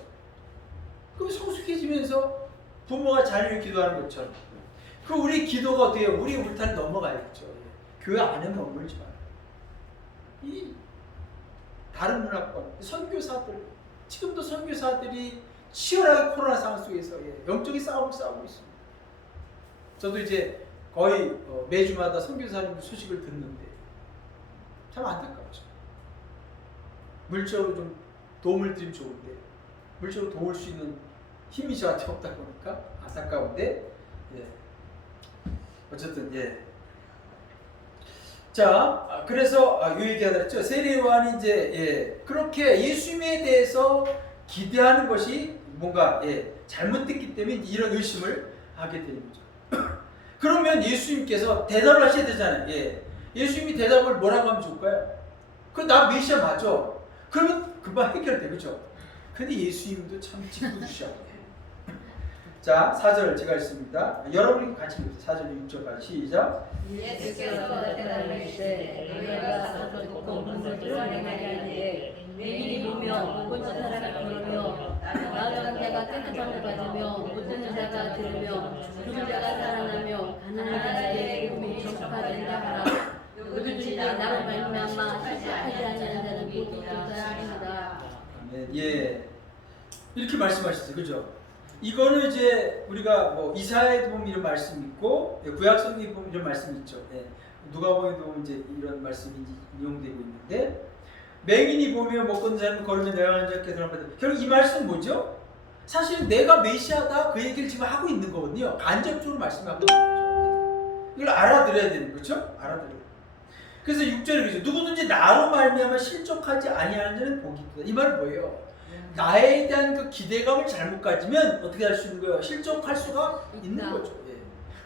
그럼 성숙해지면서 부모가 자녀를 기도하는 것처럼 그 우리 기도가 어떻게 해요? 우리 울타리 넘어가야겠죠. 예. 교회 안에 머물지 마요. 이 다른 문화권, 선교사들, 지금도 선교사들이 치열하게 코로나 상황 속에서 영적인 싸움을 싸우고 있습니다. 저도 이제 거의 매주마다 선교사님 소식을 듣는데 참 안타깝죠. 물질적으로 좀 도움을 드리면 좋은데 물질적으로 도울 수 있는 힘이 저한테 없다 보니까 안타까운데 어쨌든 자, 그래서 요 얘기하다 했죠. 세례 요한이 이제 그렇게 예수님에 대해서 기대하는 것이 뭔가 잘못됐기 때문에 이런 의심을 하게 되는 거죠. 그러면 예수님께서 대답을 하셔야 되잖아요. 예수님이 대답을 뭐라고 하면 좋을까요? 나 메시아 맞아. 그러면 금방 해결돼, 그죠? 근데 예수님도 참 짓궂으셔. 자, 4절 제가 읽습니다. 여러분이 같이 읽으세요. 4절 6절까지 시작. 예수께서 대답하시되 너희가 가서 듣고 본것을 행하게 하는데 내일이 보며 본 사람을 걸으며 나아가는 자가 깨끗함을 받으며 못 듣는 자가 들으며 죽은 자가 살아나며 가난한 자에게 복음이 전파된다 하라. 누구든지 나로 말미암아 실족하지 아니하는 자는 복이 있도다 합니다. 이렇게 말씀하셨어요, 그죠? 이거는 이제 우리가 뭐 이사야에도 보면 이런 말씀이 있고 구약성경에 보면 이런 말씀이 있죠. 누가복음에도 보면 이제 이런 말씀이 인용되고 있는데 맹인이 보며 못 걷는 사람이 걸으면 내가 하는 자께 들어간다. 결국 이 말씀은 뭐죠? 사실은 내가 메시아다 그 얘기를 지금 하고 있는 거거든요. 간접적으로 말씀하고 있는 거죠. 이걸 알아들어야 되는 거죠. 알아들어야. 그래서 6절에 그러죠. 누구든지 나로 말미암아 실족하지 아니하는 자는 복이 있다. 이 말은 뭐예요? 나에 대한 그 기대감을 잘못 가지면 어떻게 할 수 있는 거예요? 실족할 수가 있는 거죠.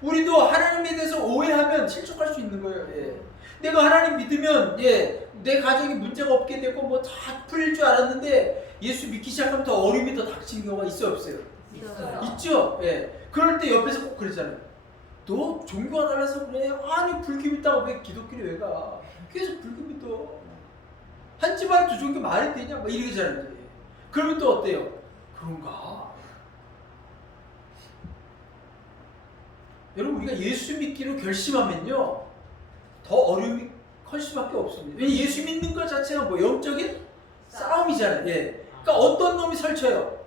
우리도 하나님에 대해서 오해하면 실족할 수 있는 거예요. 내가 하나님 믿으면 내 가정에 문제가 없게 되고 뭐 다 풀릴 줄 알았는데 예수 믿기 시작하면 더 어려움이 더 닥치는 경우가 있어요, 없어요? 있죠. 그럴 때 옆에서 꼭 그러잖아요. 너 종교가 달라서 그래? 아니 불교 믿다가 왜 기독교를 왜 가? 계속 불교 믿어. 한 집안에 두 종교 말이 되냐? 막 이러잖아요. 그러면 또 어때요? 그런가? 여러분 우리가 예수 믿기로 결심하면요 더 어려움이 클 수밖에 없습니다. 왜냐면 예수 믿는 것 자체가 뭐 영적인 싸움이잖아요. 그러니까 어떤 놈이 설쳐요?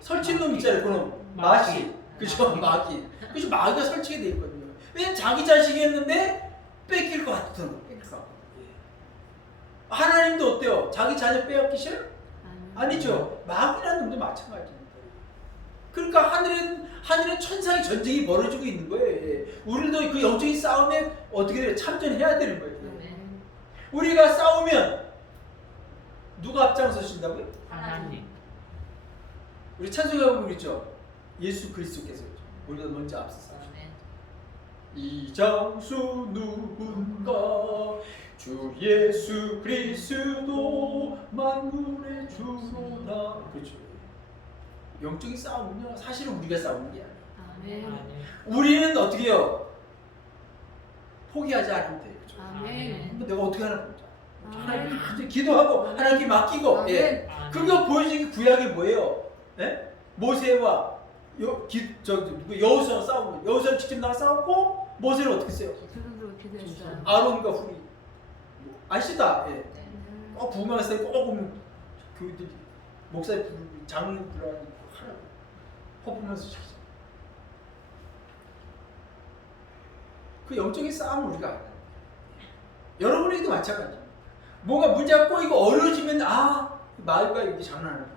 설친 놈 있잖아요. 그놈 마귀, 그죠? 마귀. 그래서 마귀가 설치게 돼 있거든요. 왜냐면 자기 자식이었는데 뺏길 것 같은 거, 뺏길 것 같고. 하나님도 어때요? 자기 자녀 빼앗기 싫어요? 아니죠. 마귀라는 놈도 마찬가지입니다. 그러니까 하늘엔 천상의 전쟁이 벌어지고 있는 거예요. 우리도 그 영적인 싸움에 어떻게 돼요? 참전해야 되는 거예요. 우리가 싸우면 누가 앞장서신다고요? 하나님. 우리 찬송가 보면 그랬죠. 예수 그리스도께서 우리가 먼저 앞서서 이 장수 누군가 주 예수 그리스도 만물의 주로다. 그렇죠. 영적인 싸움은요 사실은 우리가 싸우는 게 아니에요. 우리는 어떻게 해요? 포기하지 않으면 돼요. 그렇죠? 아멘. 내가 어떻게 하나 보자. 하나님 기도하고 하나님께 맡기고. 그거 보여주는 게 구약이 뭐예요? 모세와 여호수아가 싸우고 여호수아는 직접 나가 싸웠고 모세는 어떻게 했어요? 아론과 훌이 아시다. 부흥하면서 꼭 보면 교회들이 목사님 부르고 장로님 부르고 하라고 허풍하면서 찾아. 그 영적인 싸움을 우리가 알아요. 여러분에게도 마찬가지입니다. 뭔가 문제가 꼬이고 어려워지면 마귀가 이렇게 장난하는 거야.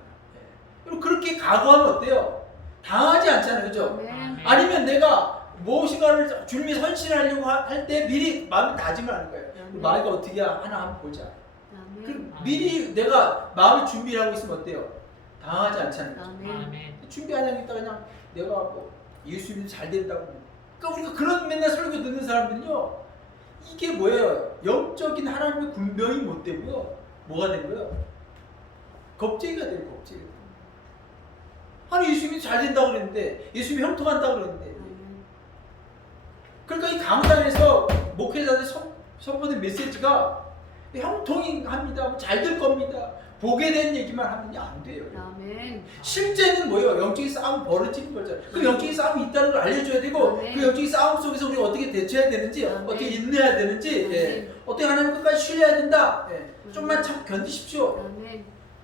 그리고 그렇게 각오하면 어때요? 당하지 않잖아요, 그죠? 아니면 내가 무엇인가를 주님이 헌신하려고 할 때 미리 마음이 다짐을 하는 거예요. 마귀가 어떻게 하나 한번 보자. 미리 내가 마음의 준비를 하고 있으면 어때요? 당하지 않잖아요. 준비 안 하니까 그냥 내가 뭐 예수님이 잘 된다고. 그러니까 우리가 그런 맨날 설교 듣는 사람들은요, 이게 뭐예요? 영적인 하나님의 군병이 못 되고요. 뭐가 된 거예요? 겁쟁이가 돼요, 겁쟁이가. 아니 예수님이 잘 된다고 그랬는데, 예수님이 형통한다고 그랬는데. 그러니까 이 강단에서 목회자들 선포된 메시지가 형통합니다, 잘 될 겁니다, 보게 된 얘기만 하면 안 돼요. 실제는 뭐예요? 영적인 싸움이 벌어지는 거잖아요. 그 영적인 싸움이 있다는 걸 알려줘야 되고, 그 영적인 싸움 속에서 우리가 어떻게 대처해야 되는지, 어떻게 인내해야 되는지, 어떻게 하나님 끝까지 신뢰해야 된다. 좀만 참 견디십시오.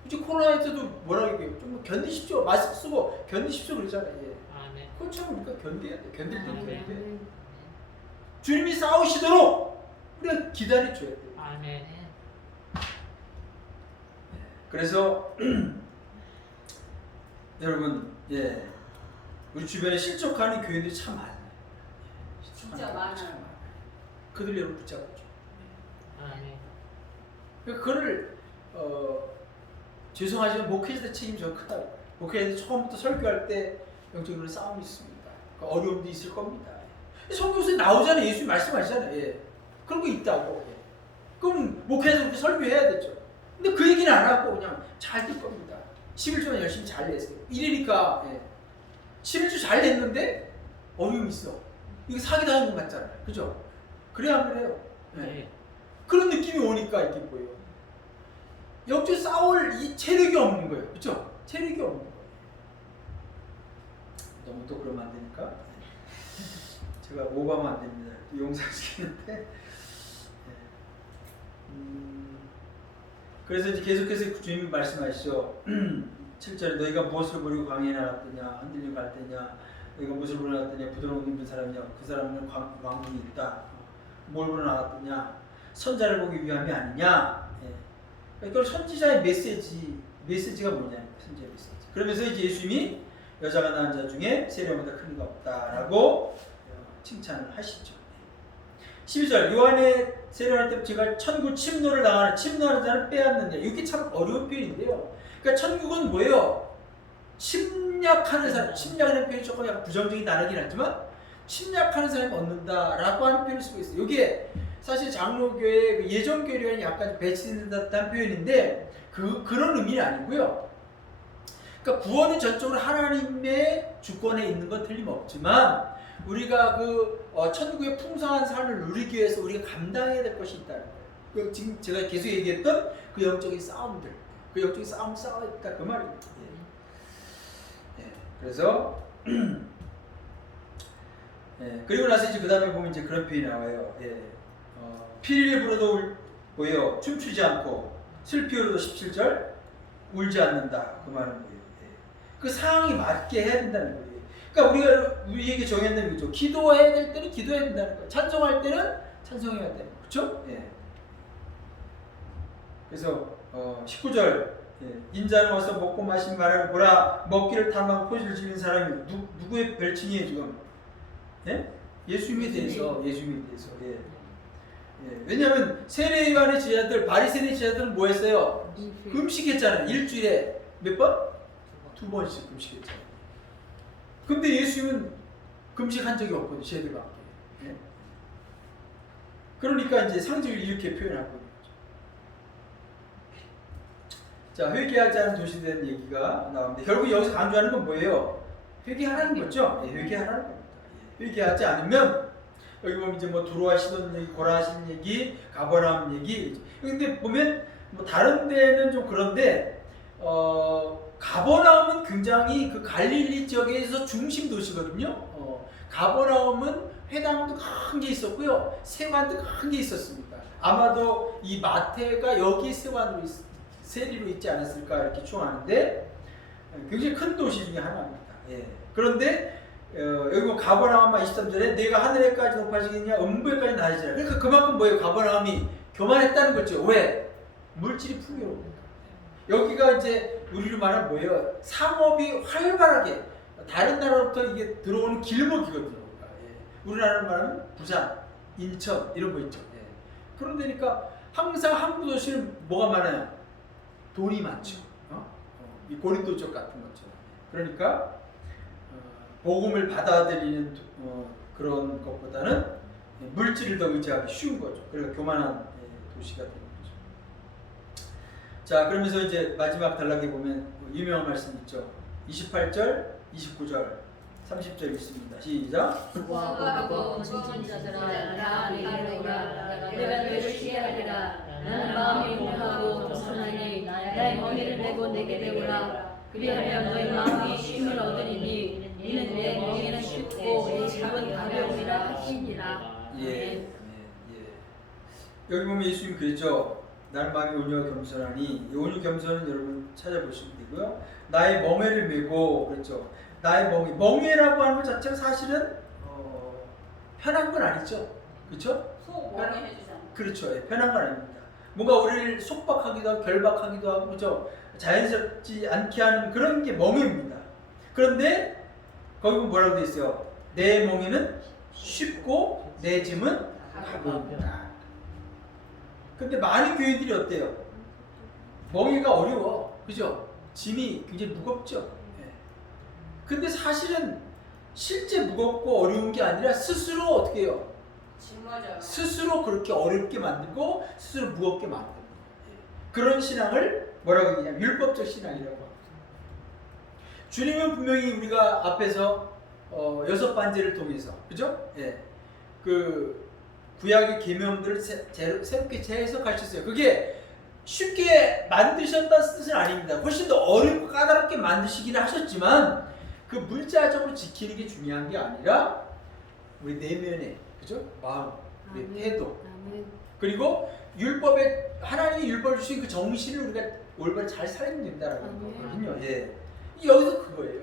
이제 코로나에서도 뭐라고 얘기해요? 좀 견디십시오. 마스크 쓰고 견디십시오 그러잖아요. 예. 아멘. 그것처럼 우리가 견뎌야 돼. 견딜 때 견뎌야 돼. 네. 주님이 싸우시도록 우리가 기다려줘야 돼. 아멘. 그래서 여러분, 예, 우리 주변에 실족하는 교회들이 참 많아요. 진짜 많아요. 그들 여러분 붙잡죠. 아멘. 그러니까 그거를 죄송하지만 목회자들 책임이 저 크다고. 목회자들 처음부터 설교할 때 영적으로 싸움이 있습니다. 그러니까 어려움도 있을 겁니다. 성경에서 나오잖아요. 예수님 말씀하시잖아요. 예. 그런 거 있다고. 예. 그럼 목회자들 그렇게 설교해야 되죠. 근데 그 얘기는 안 하고 그냥 잘 될 겁니다. 11조만 열심히 잘 냈어요. 이러니까 예. 11조 잘 냈는데 어려움이 있어. 이거 사기당한 것 같잖아요. 그죠? 그래야 안 그래요? 예. 네. 그런 느낌이 오니까 이게 뭐예요? 영적 싸울 이 체력이 없는 거예요. 그렇죠? 체력이 없는 거예요. 너무 또 그러면 안 되니까 제가 오버하면 안 됩니다. 용서시키는데 그래서 이제 계속해서 주님이 말씀하시죠. 7절에 너희가 무엇을 보리고 광야에 나갔더냐 흔들리고 갈 때냐 너희가 무엇을 보러 나갔더냐 부드러운 입은 사람이냐 그 사람은 왕궁이 있다. 뭘 보러 나갔더냐 선자를 보기 위함이 아니냐. 예. 이걸 선지자의 메시지가 뭐냐 선지자의 메시지. 그러면서 이제 예수님이 여자가 낳은 자 중에 세례보다 큰 이가 없다라고 칭찬을 하시죠. 12절 요한의 세례할 때 제가 천국 침노를 당하는 침노하는 자는 빼앗는다. 이게 참 어려운 표현인데요. 그러니까 천국은 뭐예요? 침략하는 사람, 침략하는 표현이 조금 약간 부정적인 단어긴 하지만 침략하는 사람이 얻는다라고 하는 표현을 쓰고 있어요. 이게 사실 장로교의 예전 교리와는 약간 배치된 듯한 표현인데 그런 의미는 아니고요. 그러니까 구원은 전적으로 하나님의 주권에 있는 건 틀림없지만 우리가 천국의 풍성한 삶을 누리기 위해서 우리가 감당해야 될 것이 있다는 거예요. 지금 제가 계속 얘기했던 그 영적인 싸움들, 그 영적인 싸움 싸워야 된다 그 말입니다. 예. 예. 그래서 예. 그리고 나서 이제 그 다음에 보면 이제 그런 표현이 나와요. 예. 피리를 불어도 뭐예요? 춤추지 않고 슬피 울어도 17절 울지 않는다 그 말은 뭐예요? 예. 그 상황이 맞게 해야 된다는 거예요. 그러니까 우리에게 정했는 거죠. 기도해야 될 때는 기도해야 된다는 거예요. 찬송할 때는 찬송해야 되는 거예요. 그렇죠? 예. 그래서 19절 예. 인자는 와서 먹고 마신 말을 보라 먹기를 탐하고 포지를 지는 사람이 누구의 별칭이에요 지금? 예? 예수님에 대해서 예. 예. 왜냐하면 세례요한의 제자들 바리새인의 제자들은 뭐 했어요? 금식했잖아요. 일주일에 몇 번? 2번씩 금식했잖아요. 근데 예수님은 금식한 적이 없거든요. 제자들과 함께. 예? 그러니까 이제 상징을 이렇게 표현하고 있는 거죠. 자, 회개하지 않은 도시에 대한 얘기가 나오는데 결국 여기서 강조하는 건 뭐예요? 회개하라는 거죠. 예, 회개하라는 겁니다. 예, 회개하지 않으면 여기 보면 이제 뭐 두로와 시돈 얘기, 고라신 얘기, 가버나움 얘기. 근데 보면 뭐 다른 데는 좀 그런데 가버나움은 굉장히 그 갈릴리 지역에서 중심 도시거든요. 가버나움은 회당도 큰 게 있었고요, 세관도 큰 게 있었습니다. 아마도 이 마태가 여기 세리로 있지 않았을까 이렇게 추정하는데 굉장히 큰 도시 중에 하나입니다. 예. 그런데 여기 뭐 가버나움 23절에 내가 하늘에까지 높아지겠냐 음부에까지 낮아지라. 그러니까 그만큼 뭐예요? 가버나움이 교만했다는 거죠. 왜? 물질이 풍요로우니까. 여기가 이제 우리로 말하면 뭐예요? 상업이 활발하게 다른 나라로부터 이게 들어오는 길목이거든요. 예. 우리나라로 말하면 부산, 인천 이런 거 있죠. 예. 그런 데니까 항상 항구 도시는 뭐가 많아요? 돈이 많죠. 이 고린도 쪽 같은 거죠. 그러니까 복음을 받아들이는 그런 것보다는 물질을 더 의지하기 쉬운 거죠. 그러니까 교만한 도시가 되는 거죠. 자, 그러면서 이제 마지막 단락에 보면 유명한 말씀 있죠. 28절, 29절, 30절 있습니다. 시작. 수고하고 지친 자들아 다 내게로 오라. 내가 너희를 시해하리라. 나는 마음이 공하고 겸손하니 나의 멍에를 메고 내게 배우라. 그리하면 너희 마음이 쉼을 얻으리니 이는 내 멍에는 쉽고 내 짐은 가벼우리라 하시니라. 예. 여기 보면 예수님 그랬죠. 나는 마음이 온유하고 겸손하니 이 온유 겸손은 여러분 찾아보시면 되고요. 나의 멍에를 메고 그렇죠. 나의 멍에라고 하는 것 자체가 사실은 편한 건 아니죠. 그렇죠? 속 멍에 해주잖아. 그렇죠. 예, 편한 건 아닙니다. 뭔가 우리를 속박하기도 하고 결박하기도 하고 그렇죠. 자연스럽지 않게 하는 그런 게 멍에입니다. 그런데 거기 보면 뭐라고 되어 있어요? 내 멍에는 쉽고 내 짐은 가벼웁니다. 근데 많은 교회들이 어때요? 멍에가 어려워. 그죠? 짐이 굉장히 무겁죠. 예. 근데 사실은 실제 무겁고 어려운 게 아니라 스스로 어떻게 해요? 짊어져요. 스스로 그렇게 어렵게 만들고 스스로 무겁게 만드는 거예요. 그런 신앙을 뭐라고 얘기냐면 율법적 신앙이라고 합니다. 주님은 분명히 우리가 앞에서 6반제를 통해서 그죠? 예. 그 구약의 계명들을 새롭게 재해석하셨어요. 그게 쉽게 만드셨다는 뜻은 아닙니다. 훨씬 더 어렵고 까다롭게 만드시기는 하셨지만 그 물자적으로 지키는 게 중요한 게 아니라 우리 내면의 그죠? 마음, 우리 태도 그리고 율법에 하나님이 율법을 주신 그 정신을 우리가 올바로 잘 살면 된다라는 거거든요. 예. 여기서 그거예요.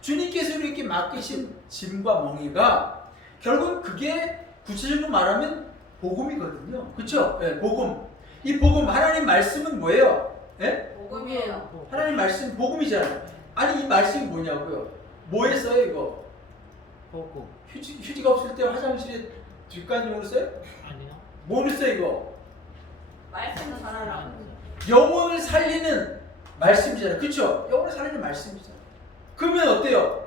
주님께서 우리에게 맡기신 짐과 멍에가 결국 그게 구체적으로 말하면 복음이거든요. 그렇죠? 예, 복음. 이 복음 하나님 말씀은 뭐예요? 예? 복음이에요. 하나님 말씀 복음이잖아요. 아니 이 말씀이 뭐냐고요? 뭐에 써요 이거? 복음. 휴지가 없을 때 화장실에 뒷간용으로 써요? 아니요. 뭐로 써요 이거? 말씀을 전하라고. 영혼을 살리는 말씀이잖아요. 그렇죠? 영혼을 살리는 말씀이잖아요. 그러면 어때요?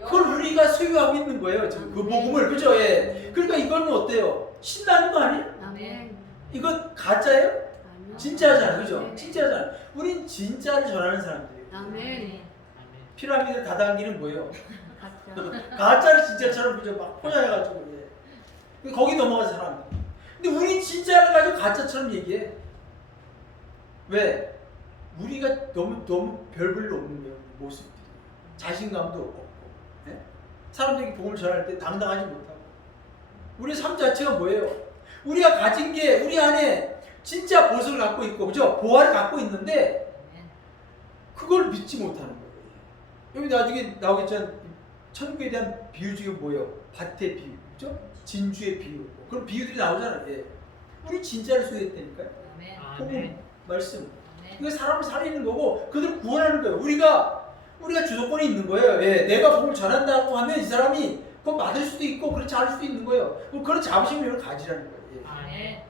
그걸 우리가 소유하고 있는 거예요. 지금 그 복음을. 그죠? 예. 그러니까 이거는 어때요? 신나는 거 아니에요? 아멘. 이거 가짜예요? 진짜잖아요. 그죠? 네. 진짜잖아요. 우린 진짜를 전하는 사람들이에요. 아멘. 피라미드 다단계는 뭐예요? 가짜를 진짜처럼 그죠? 막 포장해가지고 예. 거기 넘어가는 사람. 근데 우린 진짜를 가지고 가짜처럼 얘기해. 왜? 우리가 너무 별볼일 없는 거예요. 모습들이. 자신감도 없고 예? 사람들에게 복음을 전할 때 당당하지 못하고 우리의 삶 자체가 뭐예요? 우리가 가진 게 우리 안에 진짜 보석을 갖고 있고 그죠? 보화를 갖고 있는데 그걸 믿지 못하는 거예요. 여기 나중에 나오겠지만 천국에 대한 비유 중에 뭐예요? 밭의 비유, 그죠? 진주의 비유 그런 비유들이 나오잖아요. 예. 우리 진짜를 소유했다니까요. 아멘. 복음 말씀 아멘. 이게 사람을 살리는 거고 그들을 구원하는 거예요. 우리가 주도권이 있는 거예요. 예, 내가 복음을 전한다고 하면 이 사람이 그거 받을 수도 있고 그렇지 않을 수도 있는 거예요. 그런 자부심을 가지라는 거예요. 예. 아멘.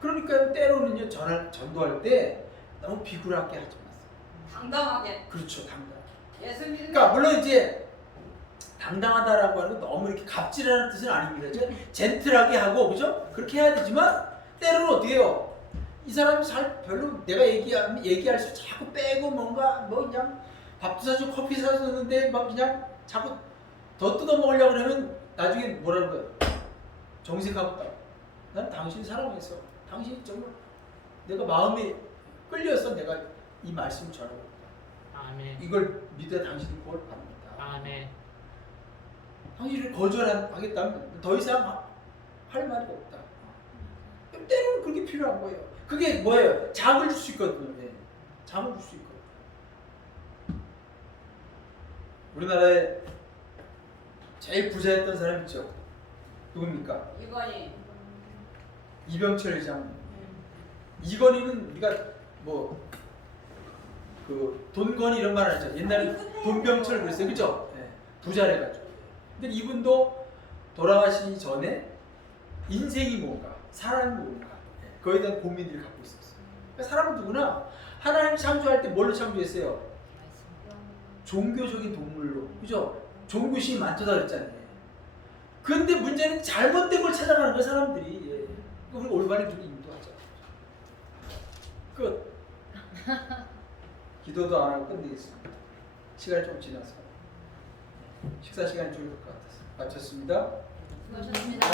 그러니까 때로는요 전도할 때 너무 비굴하게 하지 마세요. 당당하게. 그렇죠, 당당. 예수 믿는. 그러니까 물론 이제 당당하다라고 하는 건 너무 이렇게 갑질하는 뜻은 아닙니다. 젠틀하게 하고 그죠? 그렇게 해야 되지만 때로는 어떻게 해요? 이 사람이 별로 내가 얘기할수록 자꾸 빼고 뭔가 뭐 그냥 밥도 사주고 커피 사줬는데 막 그냥 자꾸 더 뜯어 먹으려고 그러면 나중에 뭐라는 거야? 정색하고 난 당신 사랑해서 당신이 정말 내가 마음에 끌려서 내가 이 말씀을 전하고 있다. 아멘. 이걸 믿어 당신이 구원을 받는다. 아멘. 당신을 거절하겠다면 더 이상 할 말이 없다. 때로는 그게 필요한 거예요. 그게 뭐예요? 자극을 줄 수 있거든요. 네. 자극을 줄 수 있거든요. 우리나라에 제일 부자였던 사람 있죠? 누굽니까? 이건희. 이병철 회장. 이건희는 우리가 뭐 그 돈건이 이런 말 하죠. 옛날에 돈병철 그랬어요, 그죠? 네. 부자래가지고. 근데 이분도 돌아가시기 전에 인생이 뭔가, 사람이 뭔가, 그거에 대한 고민들을 갖고 있었어요. 그러니까 사람은 누구나 하나님 창조할 때 뭘로 창조했어요? 종교적인 동물로, 그죠? 종교심이 많다고 그랬잖아요. 근데 문제는 잘못된 걸 찾아가는 거예요, 사람들이. 예. 우리가 올바른 길을 인도하자. 끝. 기도도 안 하고 끝내겠습니다. 시간이 좀 지나서. 식사 시간이 좀 될 것 같아서. 마쳤습니다. 수고하셨습니다.